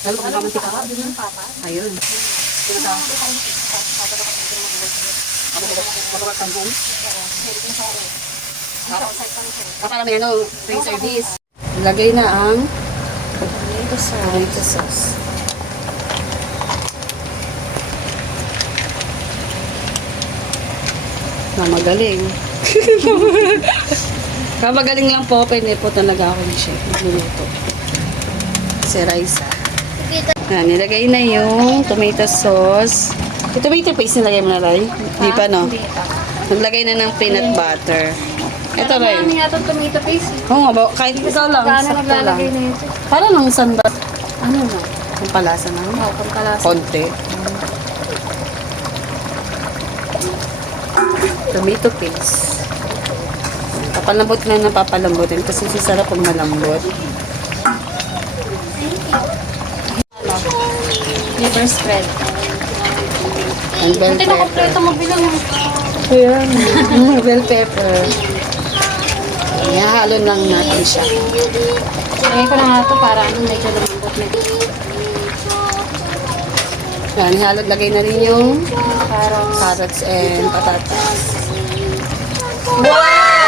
Lalo kung kamantika ka. Ayun. Parang may ano, free service. Ilagay na ang tomato sauce. Magaling. Kamagaling lang po, pwede po talaga ako ni chef. Magluluto. Si Raisa. Nilagay na yung tomato sauce. Yung tomato paste nilagay mo na, Ray? Hindi pa, no? Hindi pa. Naglagay na ng peanut butter. Ito, Ray. Ano yata tomato paste? Oo nga ba? Kahit ikaw lang. Gaano Sakto lang. naglalagay na ito? Parang nang saan ba? Ano na? Ang palasa na? Oo, pagkalasa. Konti. Tomato paste. Papalambot na napapalambutin kasi sisarap kung malambot. Liver spread. And bell Hindi na pepper. kompleto mo bilang. Ayan. Bell pepper. Ihahalo lang natin siya. Lagay ko na nga ito para ano, medyo lumambot na. Yan, ihalo. Lagay na rin yung Carrots. carrots and patatas. Wow!